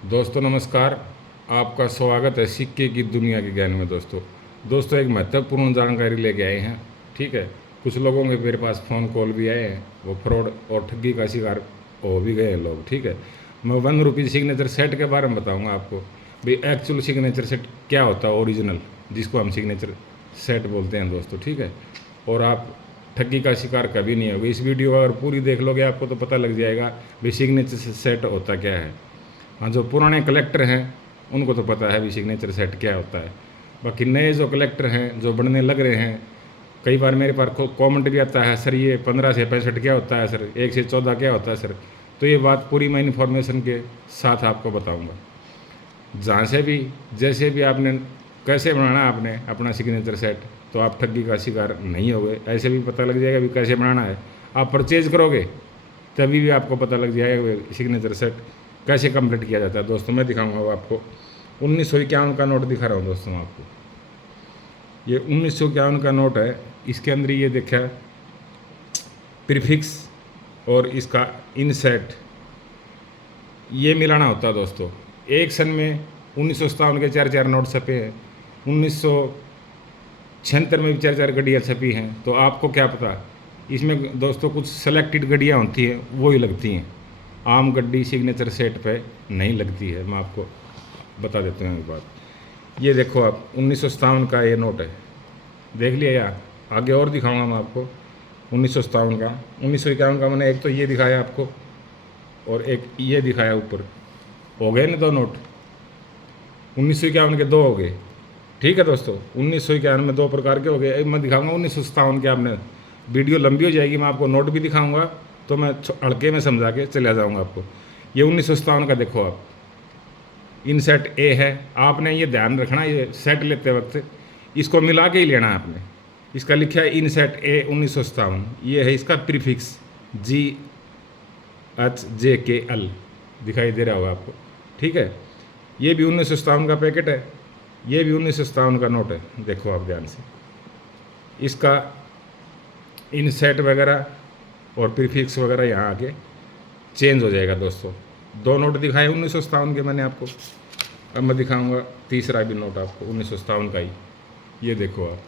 दोस्तों नमस्कार। आपका स्वागत है सिक्के की दुनिया के ज्ञान में। दोस्तों एक महत्वपूर्ण जानकारी लेके आए हैं। ठीक है, कुछ लोगों के मेरे पास फ़ोन कॉल भी आए हैं, वो फ्रॉड और ठगी का शिकार हो भी गए हैं लोग। ठीक है, मैं ₹1 सिग्नेचर सेट के बारे में बताऊंगा आपको भाई एक्चुअल सिग्नेचर सेट क्या होता है, ओरिजिनल, जिसको हम सिग्नेचर सेट बोलते हैं दोस्तों। ठीक है, और आप ठगी का शिकार कभी नहीं होगे। इस वीडियो को अगर पूरी देख लोगे आपको तो पता लग जाएगा भाई सिग्नेचर सेट होता क्या है। हाँ, जो पुराने कलेक्टर हैं उनको तो पता है भी सिग्नेचर सेट क्या होता है। बाकी नए जो कलेक्टर हैं जो बनने लग रहे हैं, कई बार मेरे पास कमेंट भी आता है, सर ये 15 से 65 क्या होता है, सर 1 से 14 क्या होता है सर। तो ये बात पूरी मैं इन्फॉर्मेशन के साथ आपको बताऊंगा। जहाँ से भी जैसे भी आपने कैसे बनाना है आपने अपना सिग्नेचर सेट, तो आप ठगी का शिकार नहीं होगे। ऐसे भी पता लग जाएगा भी कैसे बनाना है। आप परचेज करोगे तभी भी आपको पता लग जाएगा सिग्नेचर सेट कैसे कंप्लीट किया जाता है। दोस्तों मैं दिखाऊंगा आपको 1951 का नोट दिखा रहा हूँ दोस्तों आपको। ये 1951 का नोट है। इसके अंदर ये देखा प्रीफिक्स और इसका इनसेट ये मिलाना होता है दोस्तों। एक सन में 1957 के 4 नोट छपे हैं, 1976 में भी 4 गड्डियाँ छपी हैं। तो आपको क्या पता, इसमें दोस्तों कुछ सेलेक्टेड गड्डियाँ होती हैं वो ही लगती हैं। आम गड्डी सिग्नेचर सेट पे नहीं लगती है। मैं आपको बता देता हूँ एक बात। ये देखो आप 1957 का ये नोट है, देख लिया यार। आगे और दिखाऊंगा मैं आपको 1957 का। 1951 का मैंने एक तो ये दिखाया आपको और एक ये दिखाया ऊपर। हो गए ना 2 नोट। 1951 के 2 हो गए। ठीक है दोस्तों, 1951 में 2 प्रकार के हो गए। मैं दिखाऊंगा 1957 के। आपने वीडियो लंबी हो जाएगी, मैं आपको नोट भी दिखाऊंगा तो मैं हल्के में समझा के चला जाऊंगा आपको। ये 1957 का देखो आप, इन सेट ए है। आपने ये ध्यान रखना, ये सेट लेते वक्त इसको मिला के ही लेना है आपने। इसका लिखा है इन सेट ए 1957। ये है इसका प्रीफिक्स GHJKL, दिखाई दे रहा होगा आपको। ठीक है, ये भी 1957 का पैकेट है, ये भी 1957 का नोट है। देखो आप ध्यान से, इसका इनसेट वगैरह और प्रीफिक्स वगैरह यहाँ आके चेंज हो जाएगा दोस्तों। 2 नोट दिखाए 1957 के मैंने आपको। अब मैं दिखाऊंगा तीसरा भी नोट आपको 1957 का ही। ये देखो आप,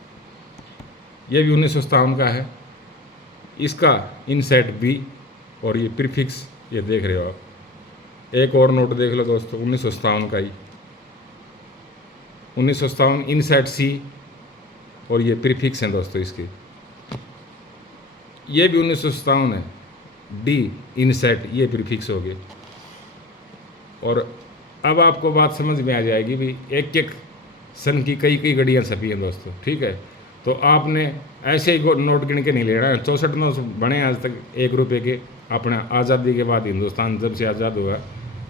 ये भी 1957 का है। इसका इनसेट बी और ये प्रीफिक्स ये देख रहे हो आप। एक और नोट देख लो दोस्तों 1957 का ही, 1957 इनसेट सी और ये प्रीफिक्स हैं दोस्तों इसके। ये भी 1957 है, डी इनसेट ये प्रीफिक्स हो गए। और अब आपको बात समझ में आ जाएगी भी एक एक सन की कई कई गड्डियाँ छपी हैं दोस्तों। ठीक है, तो आपने ऐसे ही नोट गिन के नहीं लेना है। 64 नोट बने आज तक ₹1 के। अपने आज़ादी के बाद हिंदुस्तान जब से आज़ाद हुआ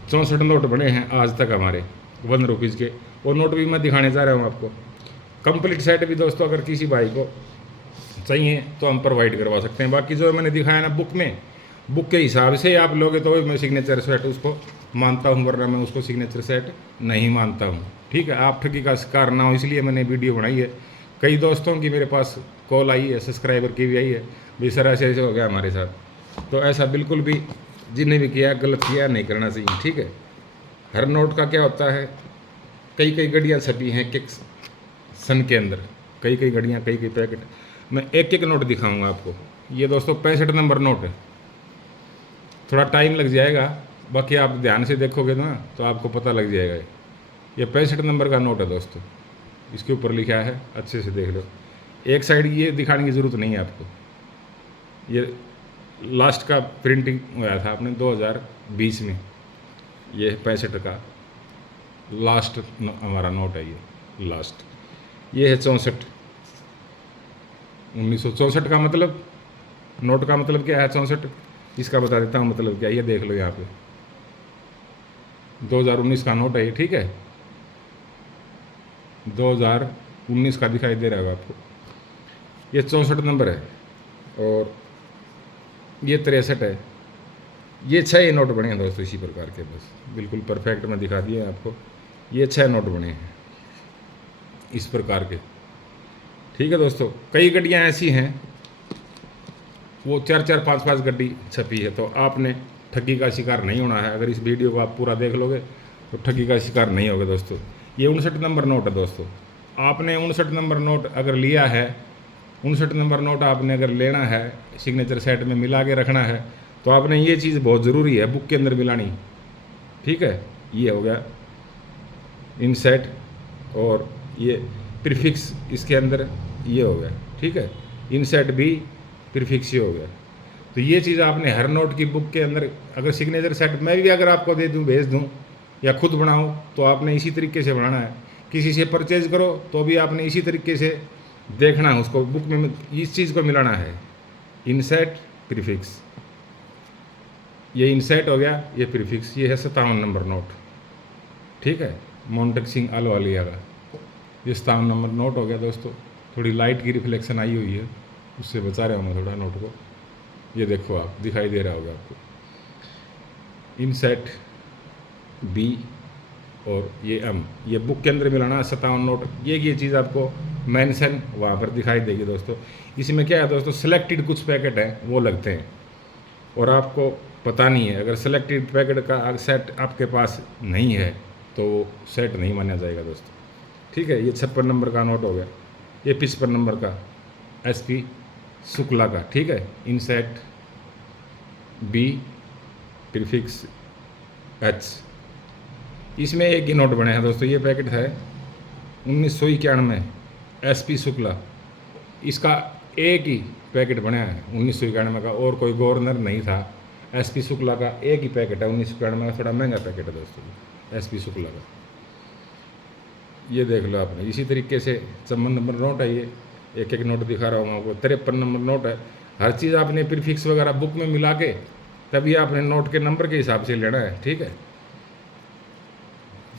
64 नोट बने हैं आज तक हमारे ₹1 के। वो नोट भी मैं दिखाने जा रहा हूँ आपको। कंप्लीट सेट भी दोस्तों अगर किसी भाई को चाहिए तो हम प्रोवाइड करवा सकते हैं। बाकी जो मैंने दिखाया ना बुक में, बुक के हिसाब से आप लोगे तो मैं सिग्नेचर सेट उसको मानता हूँ, वरना मैं उसको सिग्नेचर सेट नहीं मानता हूँ। ठीक है, आप ठगी का शिकार ना हो इसलिए मैंने वीडियो बनाई है। कई दोस्तों की मेरे पास कॉल आई है, सब्सक्राइबर की भी आई है भाई सर ऐसे ऐसे हो गया हमारे साथ। तो ऐसा बिल्कुल भी जिन्हें भी किया गलत किया नहीं करना चाहिए। ठीक है, हर नोट का क्या होता है, कई कई गड्डियाँ छपी हैं एक सन के अंदर, कई कई गड्डियाँ कई कई पैकेट। मैं एक एक नोट दिखाऊंगा आपको। ये दोस्तों 65 नंबर नोट है, थोड़ा टाइम लग जाएगा, बाकी आप ध्यान से देखोगे ना तो आपको पता लग जाएगा। ये 65 नंबर का नोट है दोस्तों, इसके ऊपर लिखा है, अच्छे से देख लो। एक साइड ये दिखाने की ज़रूरत नहीं है आपको। ये लास्ट का प्रिंटिंग हुआ था आपने 2020 में। ये 65 का लास्ट हमारा नोट है, ये लास्ट। ये है 64, 1964 का मतलब, नोट का मतलब क्या है 64, इसका बता देता हूँ मतलब क्या। ये देख लो यहाँ पे 2019 का नोट है ये। ठीक है, 2019 का दिखाई दे रहा है आपको। ये 64 नंबर है और ये 63 है। ये 6 नोट बने हैं दोस्तों इसी प्रकार के, बस बिल्कुल परफेक्ट मैं दिखा दिए आपको। ये 6 नोट बने हैं इस प्रकार के। ठीक है दोस्तों, कई गड्डियाँ ऐसी हैं वो 4-5 गड्डी छपी है, तो आपने ठगी का शिकार नहीं होना है। अगर इस वीडियो को आप पूरा देख लोगे तो ठगी का शिकार नहीं होगा दोस्तों। ये 59 नंबर नोट है दोस्तों। आपने 59 नंबर नोट अगर लिया है, 59 नंबर नोट आपने अगर लेना है, सिग्नेचर सेट में मिला के रखना है, तो आपने ये चीज़ बहुत ज़रूरी है बुक के अंदर मिलानी। ठीक है, ये हो गया इनसेट, और ये प्रीफिक्स इसके अंदर ये हो गया। ठीक है, इनसेट भी प्रीफिक्स ये हो गया। तो ये चीज़ आपने हर नोट की बुक के अंदर, अगर सिग्नेचर सेट मैं भी अगर आपको दे दूँ, भेज दूँ, या खुद बनाओ, तो आपने इसी तरीके से बनाना है। किसी से परचेज करो तो भी आपने इसी तरीके से देखना है, उसको बुक में इस चीज़ को मिलाना है, इनसेट प्रीफिक्स। ये इनसेट हो गया, ये प्रीफिक्स। ये है 57 नंबर नोट। ठीक है, मोन्टेक सिंह अहलूवालिया का ये 57 नंबर नोट हो गया दोस्तों। थोड़ी लाइट की रिफ्लेक्शन आई हुई है, उससे बचा रहा हूँ मैं थोड़ा नोट को। ये देखो, आप दिखाई दे रहा होगा आपको, इनसेट बी और ये एम, ये बुक के अंदर मिलाना 57 नोट। ये चीज़ आपको मेंशन वहाँ पर दिखाई देगी दोस्तों। इसमें क्या है दोस्तों, सिलेक्टेड कुछ पैकेट हैं वो लगते हैं, और आपको पता नहीं है। अगर सिलेक्टेड पैकेट का सेट आपके पास नहीं है तो सेट नहीं माना जाएगा दोस्तों। ठीक है, ये 56 नंबर का नोट हो गया। ये 55 नंबर का SP शुक्ला का। ठीक है, इनसेट बी प्रीफिक्स H। इसमें एक ही नोट बने हैं दोस्तों। ये पैकेट है 1991 SP शुक्ला, इसका एक ही पैकेट बना है 1991 का, और कोई गवर्नर नहीं था। SP शुक्ला का एक ही पैकेट है 1991 का, थोड़ा महंगा पैकेट है दोस्तों SP शुक्ला का। ये देख लो आपने, इसी तरीके से 54 नंबर नोट है। ये एक एक नोट दिखा रहा हूँ आपको। 53 नंबर नोट है। हर चीज़ आपने प्रीफिक्स वगैरह बुक में मिला के तभी आपने नोट के नंबर के हिसाब से लेना है। ठीक है,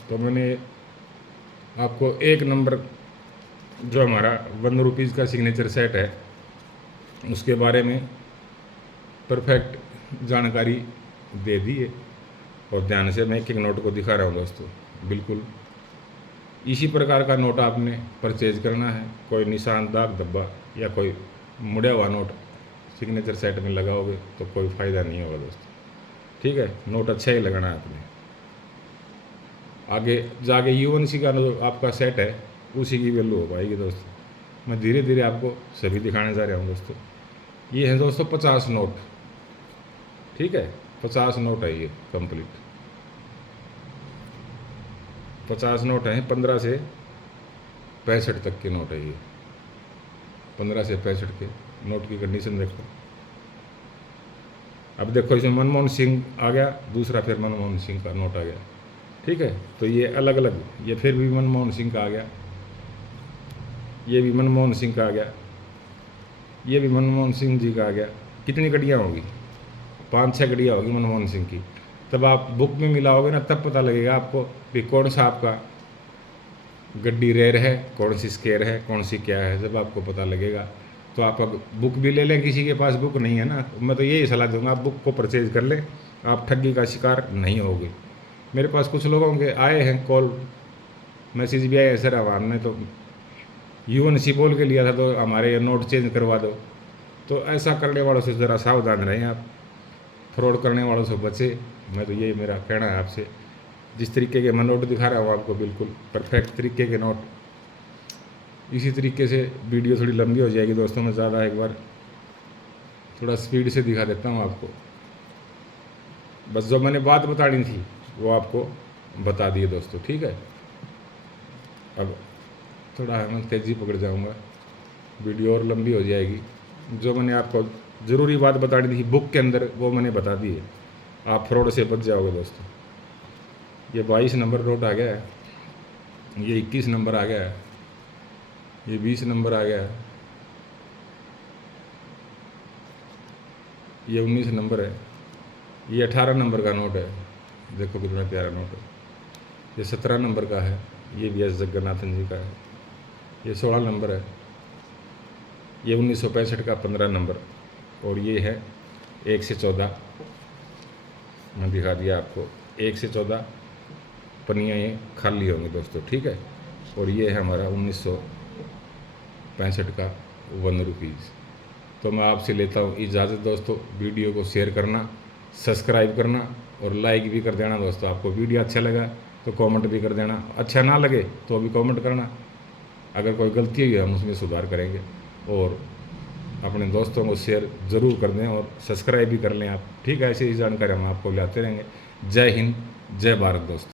तो मैंने आपको एक नंबर जो हमारा 1 रुपीज़ का सिग्नेचर सेट है उसके बारे में परफेक्ट जानकारी दे दी है, और ध्यान से मैं एक एक नोट को दिखा रहा हूँ दोस्तों। बिल्कुल इसी प्रकार का नोट आपने परचेज करना है। कोई निशान, दाग, धब्बा या कोई मुड़ा हुआ नोट सिग्नेचर सेट में लगाओगे तो कोई फ़ायदा नहीं होगा दोस्तों। ठीक है, नोट अच्छा ही लगाना है आपने। आगे जाके UNC का जो आपका सेट है उसी की वैल्यू हो पाएगी दोस्तों। मैं धीरे धीरे आपको सभी दिखाने जा रहा हूँ दोस्तों। ये है दोस्तों 50 नोट। ठीक है, 50 नोट है ये कंप्लीट। 50 नोट हैं, 15 से 65 तक के नोट है ये। 15 से 65 के नोट की कंडीशन देखो। अब देखो, इसमें मनमोहन सिंह आ गया, दूसरा फिर मनमोहन सिंह का नोट आ गया। ठीक है, तो ये अलग अलग, ये फिर भी मनमोहन सिंह का आ गया, ये भी मनमोहन सिंह का आ गया, ये भी मनमोहन सिंह जी का आ गया। कितनी गड्डियाँ होगी? 5-6 गड्डियाँ होगी मनमोहन सिंह की। तब आप बुक में मिलाओगे ना, तब पता लगेगा आपको कि कौन सा आपका गड्डी रेयर है, कौन सी स्केयर है, कौन सी क्या है। जब आपको पता लगेगा तो आप अब बुक भी ले लें। किसी के पास बुक नहीं है ना, मैं तो यही सलाह दूंगा, आप बुक को परचेज कर लें, आप ठगी का शिकार नहीं होगे। मेरे पास कुछ लोगों के आए हैं कॉल, मैसेज भी आए, सर अब हमने तो UNC बोल के लिया था तो हमारे नोट चेंज करवा दो। तो ऐसा करने वालों से ज़रा सावधान रहें आप, फ्रॉड करने वालों से बचे। मैं तो यही मेरा कहना है आपसे। जिस तरीके के मैं नोट दिखा रहा हूँ आपको, बिल्कुल परफेक्ट तरीके के नोट। इसी तरीके से वीडियो थोड़ी लंबी हो जाएगी दोस्तों, मैं ज़्यादा एक बार थोड़ा स्पीड से दिखा देता हूँ आपको। बस जो मैंने बात बतानी थी वो आपको बता दिए दोस्तों। ठीक है, अब थोड़ा मैं तेज़ी पकड़ जाऊँगा, वीडियो और लंबी हो जाएगी। जो मैंने आपको ज़रूरी बात बतानी थी बुक के अंदर वो मैंने बता दी है, आप फ्रॉड से बच जाओगे दोस्तों। ये 22 नंबर नोट आ गया है, ये 21 नंबर आ गया है, ये 20 नंबर आ गया है, ये 19 नंबर है, ये 18 नंबर का नोट है। देखो कितना प्यारा नोट है। ये 17 नंबर का है, ये भी एस जगन्नाथन जी का है। ये 16 नंबर है, ये 1965 का 15 नंबर, और ये है 1 से 14। मैं दिखा दिया आपको, 1 से 14 पन्नियाँ ये खाली होंगी दोस्तों। ठीक है, और ये है हमारा 1965 का 1 रुपीज़। तो मैं आपसे लेता हूँ इजाज़त दोस्तों। वीडियो को शेयर करना, सब्सक्राइब करना और लाइक भी कर देना दोस्तों। आपको वीडियो अच्छा लगा तो कमेंट भी कर देना। अच्छा ना लगे तो भी कमेंट करना। अगर कोई गलती हुई है हम उसमें सुधार करेंगे। और अपने दोस्तों को शेयर ज़रूर कर दें और सब्सक्राइब भी कर लें आप। ठीक है, ऐसी ही जानकारी हम आपको लाते रहेंगे। जय हिंद, जय भारत दोस्तों।